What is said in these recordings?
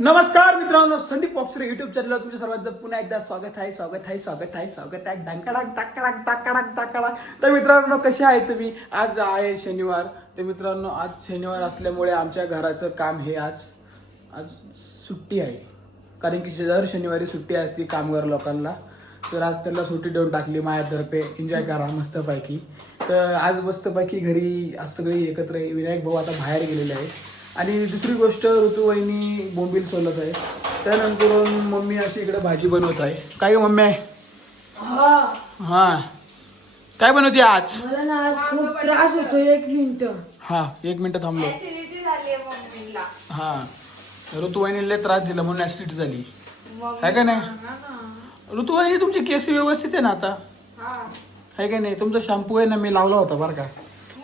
नमस्कार मित्रांनो संदीप बॉक्सरे युट्यूब चॅनलवर तुमच्या सर्वांचं पुन्हा एकदा स्वागत आहे स्वागत आहे स्वागत आहे स्वागत आहे. डंकडाक टाकडाक टाकडाक टाकडाक तर मित्रांनो कसे आहे तुम्ही? आज आहे शनिवार. तर मित्रांनो आज शनिवार असल्यामुळे आमच्या घराचं काम हे आज आज सुट्टी आहे. कारण की दर शनिवारी सुट्टी असते कामगार लोकांना. तर आज त्यांना सुट्टी देऊन टाकली मायातर्फे एन्जॉय करा मस्तपैकी. तर आज मस्तपैकी घरी आज सगळी एकत्र आहे. विनायक भाऊ आता बाहेर गेलेले आहेत. आणि दुसरी गोष्ट ऋतुवाहिनी बोंबील सोलत आहे. त्यानंतर मम्मी अशी इकडे भाजी बनवत आहे. काय ग मम्मी? आहे हा. हा. काय बनवते आज? मला ना आज खूप त्रास होतो एक मिनिट. हा एक मिनिट थांबलो. ऍसिडिटी झाली मम्मीला हा. ऋतुवाहिनीला त्रास दिला म्हणून ऍसिडिटी झाली. आहे का नाही. ऋतुवाहिनी तुमची केस व्यवस्थित आहे ना आता? हा. आहे का नाही? तुमचा शॅम्पू आहे ना मी लावला होता बरं का.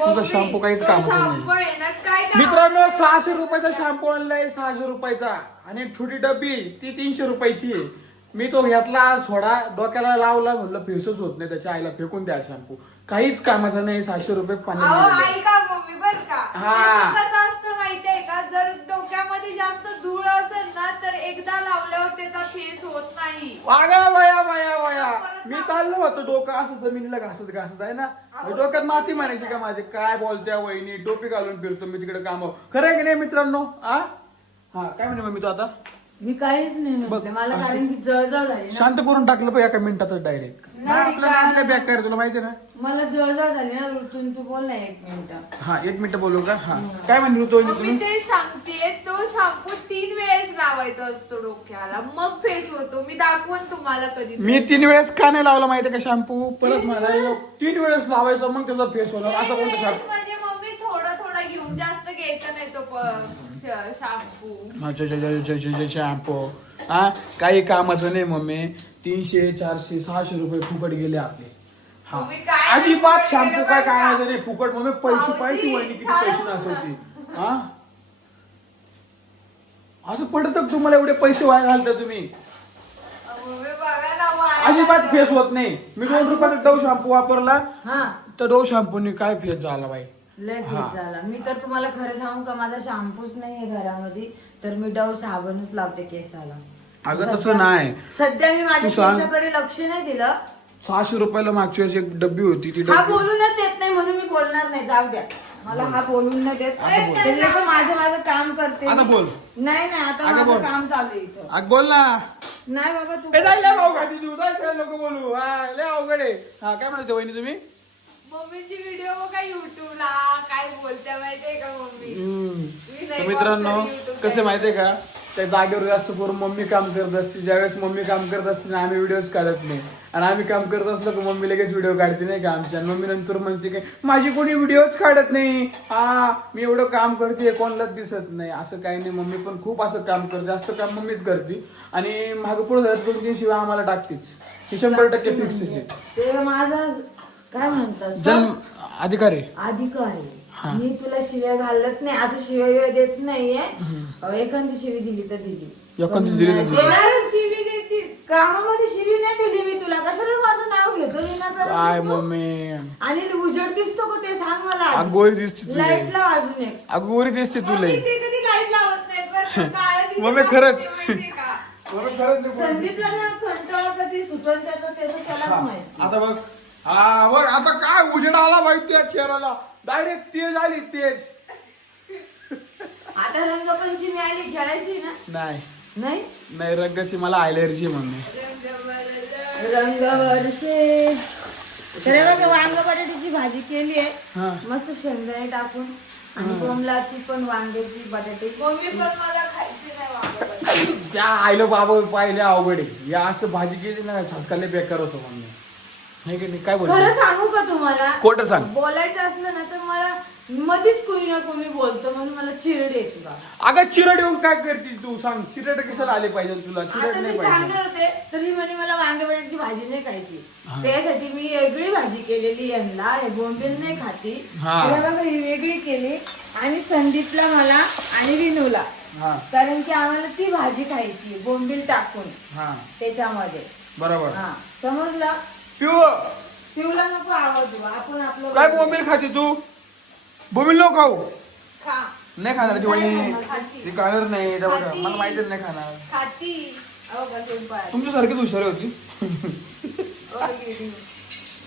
मम्मी, शॅम्पू काहीच shampoo नाही काम? मित्रांनो सहाशे रुपयाचा शॅम्पू आणलाय सहाशे रुपयाचा. आणि एक छोटी डब्बी ती तीनशे रुपयाची आहे. मी तो घेतला थोडा डोक्याला लावला म्हणलं फेसच होत नाही त्याच्या आईला फेकून द्या शॅम्पू काहीच कामाचा नाही सहाशे रुपये पाणी मिळालं. हा. त्याचं कसं असतं माहितीये का जर डोक्यामध्ये जास्त धूळ असेल ना तर एकदा लावल्यावर त्याचा फेस होत नाही. वागा वया वया वया. मी चाललो होतो डोकं असं जमिनीला घासत घासत आहे ना? डोक्यात माती मारायची का माझे? काय बोलत्या वहिनी? टोपी घालून फिरतो मी तिकडे काम खरं आहे की नाही मित्रांनो? आ? हा काय म्हणे मम्मी तू आता? मी काहीच नाही म्हणते मला कारण की जळजळ झाली ना. शांत करून टाकलं पाहिजे एका मिनिटातच डायरेक्ट. नाही, आपलं काय- नाम काय बॅक कर तुला माहिती आहे ना? मला जळजळ झाली ना ऋतून तू बोल ना एक मिनिट. हा एक मिनिट बोलू का? हा. काय म्हणली ऋतू तुम्ही? ते सांगते तो शॅम्पू तीन वेळेस लावायचा असतो डोक्याला. मग फेस होतो. मी दाखवून तुम्हाला कधी मी तीन वेळेस का नाही लावला माहिती आहे का शॅम्पू परत म्हणायला तीन वेळेस लावायचं मग त्याचा फेस होणार. असं कोणतं वेळेस शॅम्पू म्हणजे मम्मी थोडं थोडं घेऊन जास्त घ्यायचं नाही तो शॅम्पू शॅम्पू हा काही कामाचं नाही मम्मी. तीनशे चारशे सहाशे रुपये फुकट गेले आपले. तुम्ही काय अजिबात शॅम्पू काय बरं का? कामाचं नाही फुकट मम्मी पैसे पाहिजे वहिनी किती पैसे. नसवती हा असं पडतं तुम्हाला एवढे पैसे वाया घालता तुम्ही अजिबात. फेस होत नाही मी दोन रुपयाचा डव शॅम्पू वापरला हा तर डव शॅम्पूने काय फेस झाला बाई लय. फेस झाला मी तर तुम्हाला खरं सांगू का माझा शॅम्पूच नाहीये घरामध्ये तर मी डव साबणच लावते केसाला अगं तसं नाही. सध्या मी माझ्या. केसाकडे लक्ष नाही दिलं सहाशे रुपयाला मागच्या वेळेस एक डब्बी होती ती हा डब्बी बोलूनच देत नाही म्हणून मी बोलणार नाही जाऊ द्या. मला हा बोलून देत. ते लोकं माझं माझं काम करते. आता बोल. नाही नाही आता आता माझं. काम चालू आहे इथं. बोल ना. नाही बाबा तू ए जाय लय भाऊ खाती तू जाय लोक बोलू. हा लय अवघड आहे. हा काय म्हणते वहिनी तुम्ही? मम्मीची व्हिडिओ बघा युट्यूबला काय बोलते माहितीये का मम्मी? हम्म. मी तर नाही मित्रांनो YouTube कसं माहितीये का? त्या जागेवर जास्त करून मम्मी काम करत असते ज्यावेळेस मम्मी काम करत असते ना आम्ही व्हिडिओज काढत नाही. आणि आम्ही काम करत असलो की मम्मी लगेच व्हिडिओ काढते नाही का आमच्या. मम्मी नंतर म्हणते की माझी कोणी व्हिडिओच काढत नाही. हा मी एवढं काम करते कोणालाच दिसत नाही. असं काही नाही. मम्मी पण खूप असं काम करते. जास्त काम मम्मीच करते. आणि मागं पुढे झालं दोन तीन शिवाय आम्हाला टाकतेच. हे शंभर टक्के फिक्स ते माझा काय म्हणतात? जन्म अधिकार. अधिकार. मी तुला शिव्या घालत नाही असं शिव्या विव्या देत नाहीये. एखादी शिवी दिली तर दिली. एखादी दिली तर दिली. देणारच शिवी देतीस. कामामध्ये शिवी नाही दिली मी तुला. कशाला माझं नाव घेतो लीना काय? मम्मी. आणि उजड दिसतो का ते सांग मला. अगोरी दिसते वाजून एक अगोरी दिसते तुला. ते कधी लाइट लावत नाही बरं का? काळं दिसतं मम्मी खरंच. मम्मी माहितीये का? संदीपला ना कंटाळा कधी सुटून त्याचं त्याचं त्यालाच माहिती. आता बघ हा बघ आता काय उजेड आला बाई त्या चेहऱ्याला डायरेक्ट तेज आली तेज. आता रंगपंचमी आली खेळायची ना? नाही. नाही? नाही रंगाची मला ॲलर्जी मम्मी रंग वरसे तर हे बघा वांग बटाट्याची भाजी केली हा. आहे मस्त शेंगदाणे टाकून. आणि कोंबलाची पण वांग्याची बटाटे. मम्मी पण मला खायची नाही वांगे त्या आईलं बाबा पाहिले अवघड आहे. या असं भाजी केली ना छासकाले बेकार होतो मम्मी की नाही? काय खरं सांगू का तुम्हाला? खोटं सांग. बोलायचं असलं ना तर मला मध्येच कोणी ना कोणी बोलतो म्हणून मला चिरड येते बाबा अगं चिरड येऊन काय करते तू? सांग. चिरड कशाला आले पाहिजे तुला? चिरड आता नाही पाहिजे. सांगणार होते तरी म्हणे मला वांगे बटाट्याची भाजी नाही खायची. त्यासाठी मी वेगळी भाजी केलेली यांना. हे बोंबील नाही खाती. हा. बघा ही वेगळी केली. आणि संदीपला मला आणि विनूला. हा. कारण की आम्हाला ती भाजी खायची बोंबील टाकून. हा. त्याच्यामध्ये. बरोबर. हा. समजलं? पिऊ. शिवला नको आवडू आपण आपलं काय बोंबील खाते तू? बोंबील नको खाऊ. खा. नाही खाणार ती खाती. ती खाणार नाही त्या बघा, खाती. मला माहितीच नाही खाणार. खाती. अहो, का स्वयंपाक. तुमच्यासारखीच हुशार होती.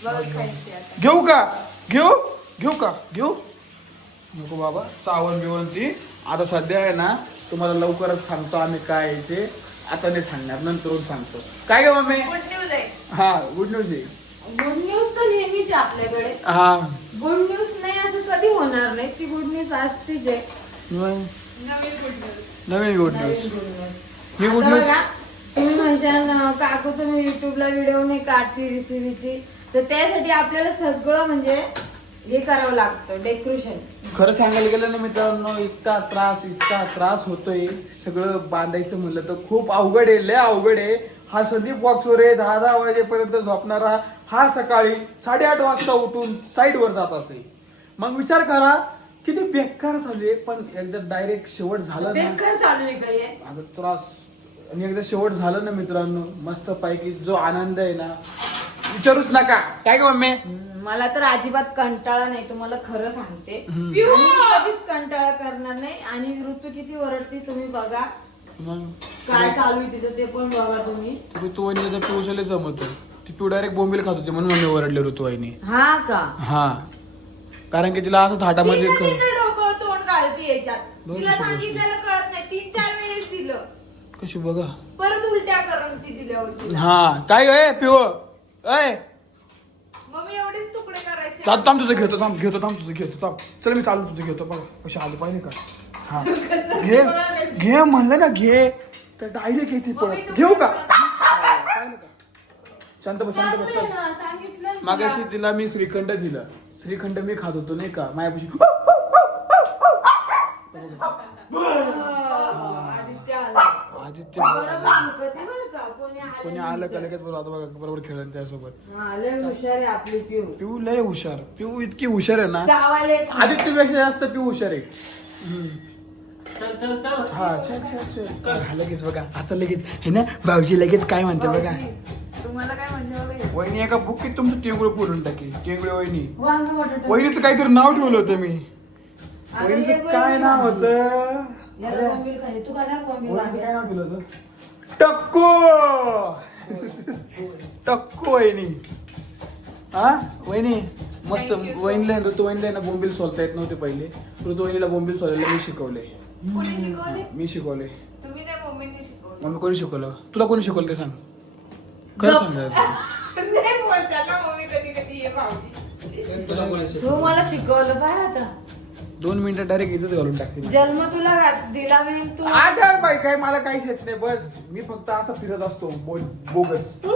खायची आता. घेऊ का? घेऊ? घेऊ का? घेऊ? नको बाबा चावण बिवण ती आता सध्या आहे ना तुम्हाला लवकरच सांगतो आम्ही काय आहे ते. आता नाही सांगणार नंतरून सांगतो. काय ग मम्मी? गुड न्यूज आहे. हा गुड न्यूज आहे. गुड न्यूज तर नेहमीच आहे आपल्याकडे. हा. गुड न्यूज नाही असं कधी होणार नाही ती गुड न्यूज असतीच आहे. नवीन नवीन गुड न्यूज नवीन गुड न्यूज good news. ही गुड आता न्यूज बघा, तुम्ही म्हणशाल "अं, काकू तुम्ही युट्यूबला व्हिडिओ नाही काढते रेसिपीची तर त्यासाठी आपल्याला सगळं म्हणजे हे करावं लागतं डेकोरेशन खरं सांगायला गेलं ना मित्रांनो इतका त्रास इतका त्रास होतोय. सगळं बांधायचं म्हणलं तर खूप अवघड आहे लय अवघड आहे. हा संदीप बॉक्सवर आहे दहा दहा वाजेपर्यंत झोपणारा. हा सकाळी साडेआठ वाजता उठून साईडवर जात असे मग विचार करा किती बेकार चालू आहे. पण एकदा डायरेक्ट शेवट झालं ना बेकार चालू आहे काही अगं त्रास. आणि एकदा शेवट झालं ना मित्रांनो मस्त पैकी जो आनंद आहे ना विचारूच नका. काय ग मम्मी? मला तर अजिबात कंटाळा नाही तुम्हाला खरं सांगते. पिऊ कधीच कंटाळा करणार नाही. आणि ऋतू किती वरडते तुम्ही बघा. मग? काय चालू आहे तिथं ते पण बघा तुम्ही. ऋतू ऋतुवाहिनी पिवशाला जमत ती पिऊ डायरेक्ट बोंबील खात होती म्हणून मम्मी ओरडले ऋतुवाहिनी हा का? हा. कारण की तिला असं थाटामध्ये क- डोकं तोंड घालते याच्यात? तिला बरं, सांगितलेलं कळत नाही. तीन चार वेळेस दिलं. कशी बघा. परत उलट्या करून ती दिल्यावर तिला हा. काय ग पिऊ अय मग मी एवढेच थांब थांब तुझं घेतो थांब घेतो थांब तुझं घेतो थांब चल मी चालू तुझं घेतो बघा कशी आले पाहिजे का हा घे घे म्हणलं ना घे तर डायरेक्ट येते पळत घेऊ का? शांत बस शांत बस चल. मागाशी तिला मी श्रीखंड दिलं श्रीखंड मी खात होतो नाही का मायापाशी आदित्य. आदित्य का, कोणी आलं कोणी नाही आलं का तर. लगेच बरोबर आता बघा बरोबर खेळन त्यासोबत. हा, लय हुशार आहे आपली पिऊ. पिऊ लय हुशार पिऊ इतकी हुशार आहे ना. चावायला येत नाही. आदित्यपेक्षा जास्त पिऊ हुशार आहे. चल चल चल. हा चल चल चल. हा, लगेच बघा आता लगेच. हे ना भाऊजी लगेच काय म्हणते बघा. तुम्हाला काय म्हणजे मला वहिनी एका बुकीत तुमचं टेंगुळ पुरून टाकी. टेंगुळे वहिनी. वांग बटाटा. वहिनीचं काहीतरी नाव ठेवलं होतं मी. वहिनीचं काय नाव. होतं? याला अरे, बोंबील खाली. तू खाणार बोंबील वहिनीचं भाजी? काय नाव ठेवलं होतं? टक्को! टक्को वहिनी. हा? वहिनी मस्त वहिनीला ऋतू वहिनीला ना बोंबील सोलता येत नव्हते पहिले. ऋतू वहिनीला बोंबील सोलायला मी शिकवले. कोणी शिकवले? मी शिकवले. तुम्ही नाही मम्मीने शिकवले? मम्मी कोणी शिकवलं? तुला कोणी शिकवलं ते सांग. खरं सांग नाही बोलतात ना मम्मी कधी कधी ये भाऊजी. तुला कोणी शिकवलं? तू मला शिकवलं पाय आता. दोन मिनिटं डायरेक्ट इथंच घालून टाकते मी. जन्म तुला घात- दिला नाही तू आज बाई काय मला काहीच येत नाही बस. मी फक्त असं फिरत असतो बो- बोगस. इकडे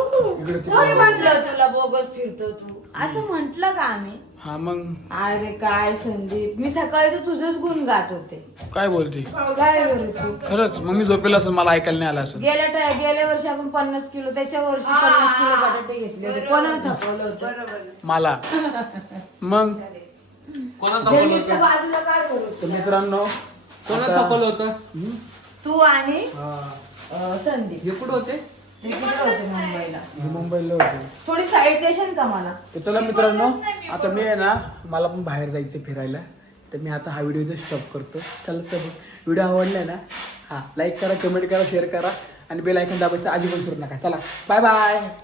कोणी तिकडे. म्हंटल तुला बोगस फिरतो तू? असं म्हंटल का आम्ही? हा मग? अरे काय संदीप मी सकाळी तर तुझंच गुण गात होते. काय बोलते? काय करू तू खरंच मग मी झोपेला असेल मला ऐकायला नाही आलं असं गेल्या टा- गेल्या वर्षी आपण पन्नास किलो त्याच्या वर्षी पन्नास किलो बटाटे घेतले होते. कोणाला थकवलं होतं? बरोबर. मला. मग? होतं? बाजूला तर मित्रांनो कोणाला आता- थकवलं होतं? तू आणि. अं, संदीप. हे कुठं होते? ते कुठे होते मुंबईला? मी मुंबईला होतो. थोडी साईड देशील का मला? तर चला मित्रांनो आता मी आहे ना मला पण बाहेर जायचं फिरायला. तर मी आता हा व्हिडिओ इथे स्टॉप करतो. चला तर व्हिडिओ आवडला ना हा लाईक करा कमेंट करा शेअर करा. आणि बेल ऐकून दाबायचं अजिबात विसरू नका. चला बाय बाय